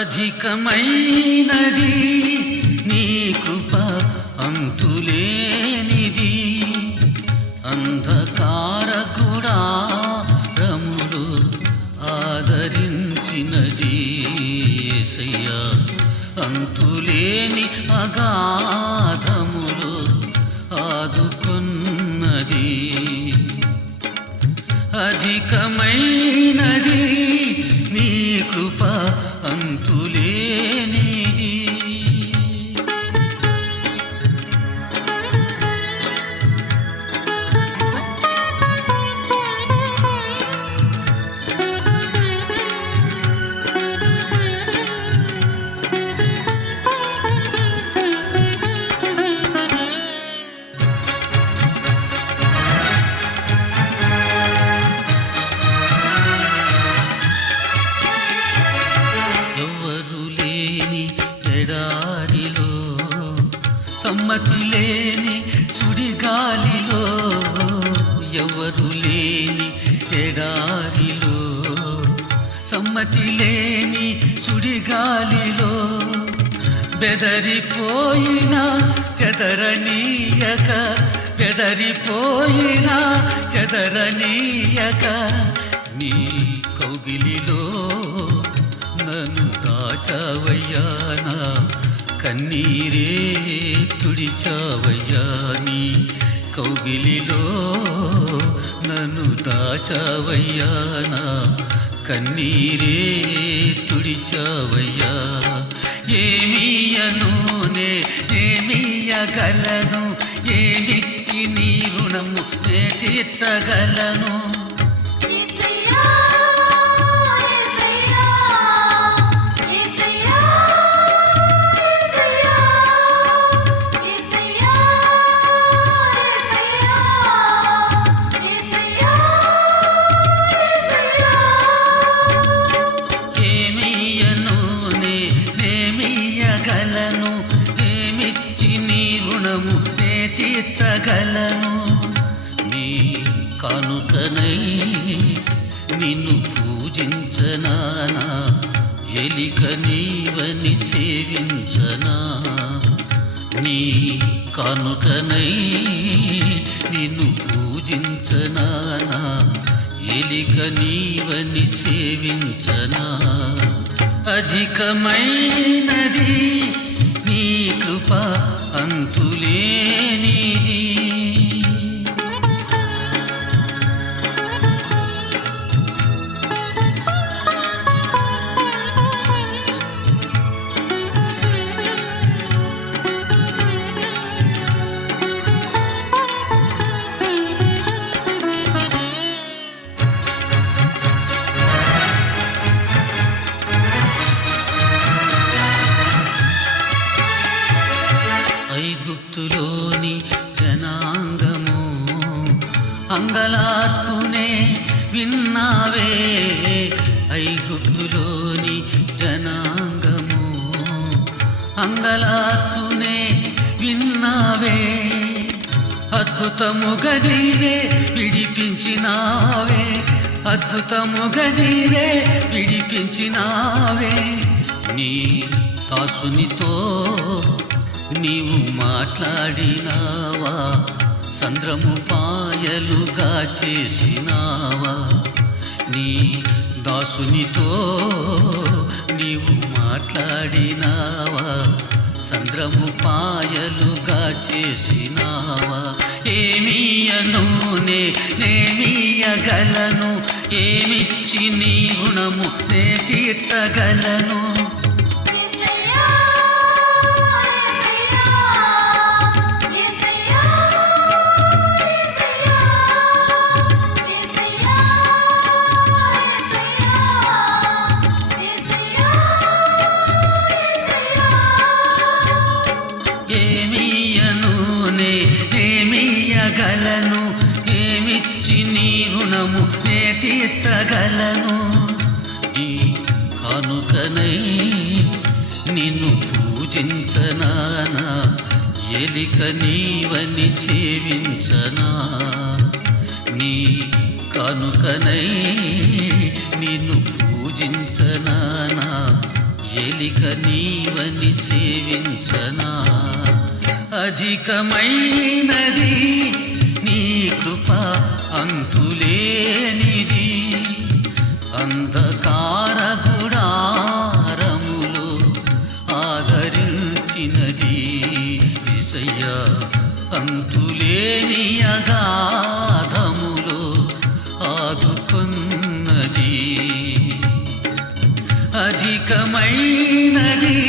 అధికమైనది నీ కృప అంతులేనిది. అంధకార కూడా రములు ఆదరించినది సయ్యా అంతులేని అగాధములు ఆదుకున్నది. అధికమైనది సమ్మతి లేని సుడిగాలిలో ఎవరు లేని ఎడారిలో. సమ్మతి లేని సుడిగాలిలో బెదరిపోయిన చెదరనీయక బెదరిపోయిన చెదరనీయక నీ కౌగిలిలో నన్ను దాచవయ్యానా కన్నీరే తుడిచావయ్యా నీ కౌగిలిలో నన్ను దాచావయ్యా నా కన్నీరే తుడిచావయ్యా. ఏమీయను నే ఏమీయగలను ఏమిచ్చి నీ రుణము నే తీర్చగలను? కానుకనై నిన్ను పూజించనానా ఎలిక నీవని సేవించనా నీ. కానుకనై నిన్ను పూజించనానా ఎలిక నీవని సేవించనా అధికమైనది నీ కృప అంతులే విన్నావే ఐగుప్తులోని జనాంగము. అంగలార్పునే విన్నావే అద్భుతము గదివే విడిపించినావే అద్భుతము గదివే విడిపించినావే. నీ దాసునితో నీవు మాట్లాడినావా? సంద్రము పాయలుగా చేసినావా నీ దాసునితో నీవు మాట్లాడినావా? సంద్రము పాయలుగా చేసినావా ఏమీయనునే నేమీయగలను? ఏమిచ్చి నీ గుణము నే తీర్చగలను? నీ రుణము నే తీర్చగలను ఈ కానుకనై నిన్ను పూజించనానా. ఎలిక నీవని సేవించనా. నీ కానుకనై నిన్ను పూజించనానా. ఎలిక నీవని సేవించనా. అధికమైనది నీ కృపా అంతులేనిది అంధకార గుడారములో ఆదరించినది విషయ అంతులేని అగాధములో ఆదుకున్నది. అధికమైనది